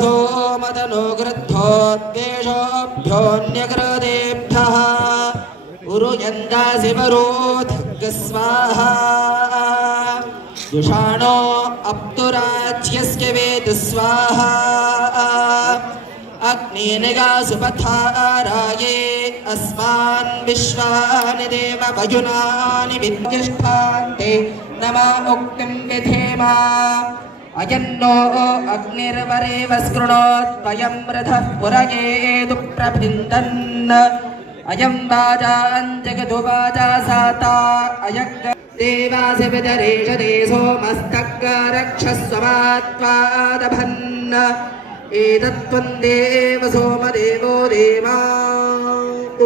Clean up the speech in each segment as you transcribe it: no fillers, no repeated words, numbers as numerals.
सोमतनो गृद्धोद्देशोऽभ्योऽन्यकृतेभ्यः उरुयन्दासि वरोधस्वाहा दुषाणो अप्तुराज्यस्य वेदु स्वाहा अग्निनिगासु पथाराये अस्मान् विश्वानि देव वयुनानि विद्युष्ठान्ते नमा उक्तिं विधेमा अयन्नो अग्निर्वरेव स्कृणोद्वयं रथः पुरयेदु प्रभिन्दन् अयं वाजान् जगतु वाजा साता अयज्ञ देवासि विदरेश देशोमस्तग्रक्षस्वमात्वादभन् एतत्त्वं देव सोमदेवो देवा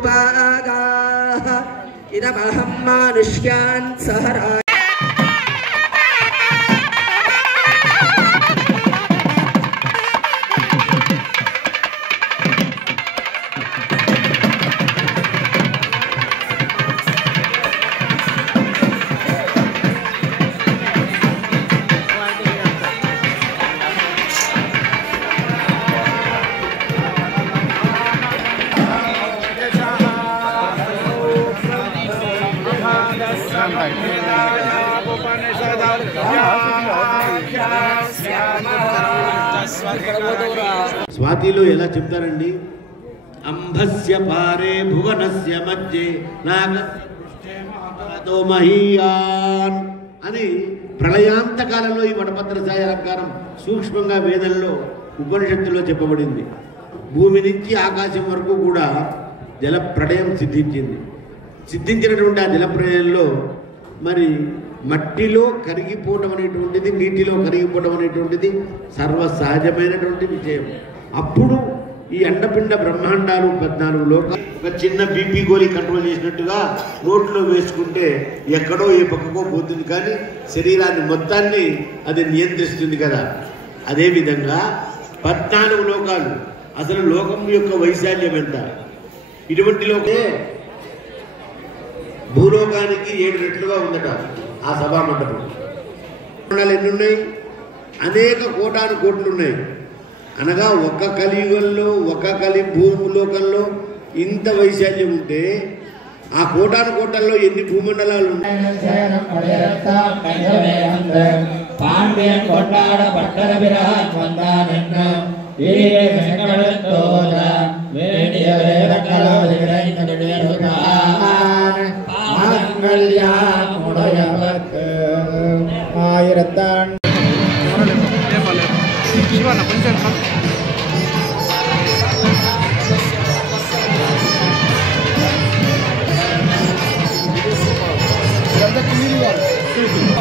उपागाः इदमहं मानुष्यान् सहरा స్వాతిలో ఎలా చెప్తారండి అంభస్య పారే భువనస్య మధ్యే నాగతో మహీయాన్ అని ప్రళయాంత కాలంలో ఈ వటపత్ర ఛాయ అలంకారం సూక్ష్మంగా వేదంలో ఉపనిషత్తులో చెప్పబడింది. భూమి నుంచి ఆకాశం వరకు కూడా జల ప్రళయం సిద్ధించినటువంటి ఆ జల ప్రళయంలో మరి మట్టిలో కరిగిపోవడం అనేటువంటిది, నీటిలో కరిగిపోవడం అనేటువంటిది సర్వసహజమైనటువంటి విషయం. అప్పుడు ఈ అండపిండ బ్రహ్మాండాలు 14 లోకాలు ఒక చిన్న బీపీ గోళీ కంట్రోల్ చేసినట్టుగా నోట్లో వేసుకుంటే ఎక్కడో ఏ పక్కకో పోతుంది, కానీ శరీరాన్ని మొత్తాన్ని అది నియంత్రిస్తుంది కదా. అదేవిధంగా 14 లోకాలు, అసలు లోకం యొక్క వైశాల్యం ఎంత? ఇటువంటి లోకే భూలోకానికి 7 రెట్లుగా ఉందట ఆ సభా మండపం. ఎన్ని ఉన్నాయి? అనేక కోటాను కోట్లు ఉన్నాయి. అనగా ఒక్క కలియుగంలో ఒక్క భూలోకంలో ఇంత వైశాల్యం ఉంటే ఆ కోటాను కోటల్లో ఎన్ని భూమండలాలు ఉన్నాయి? Gracias.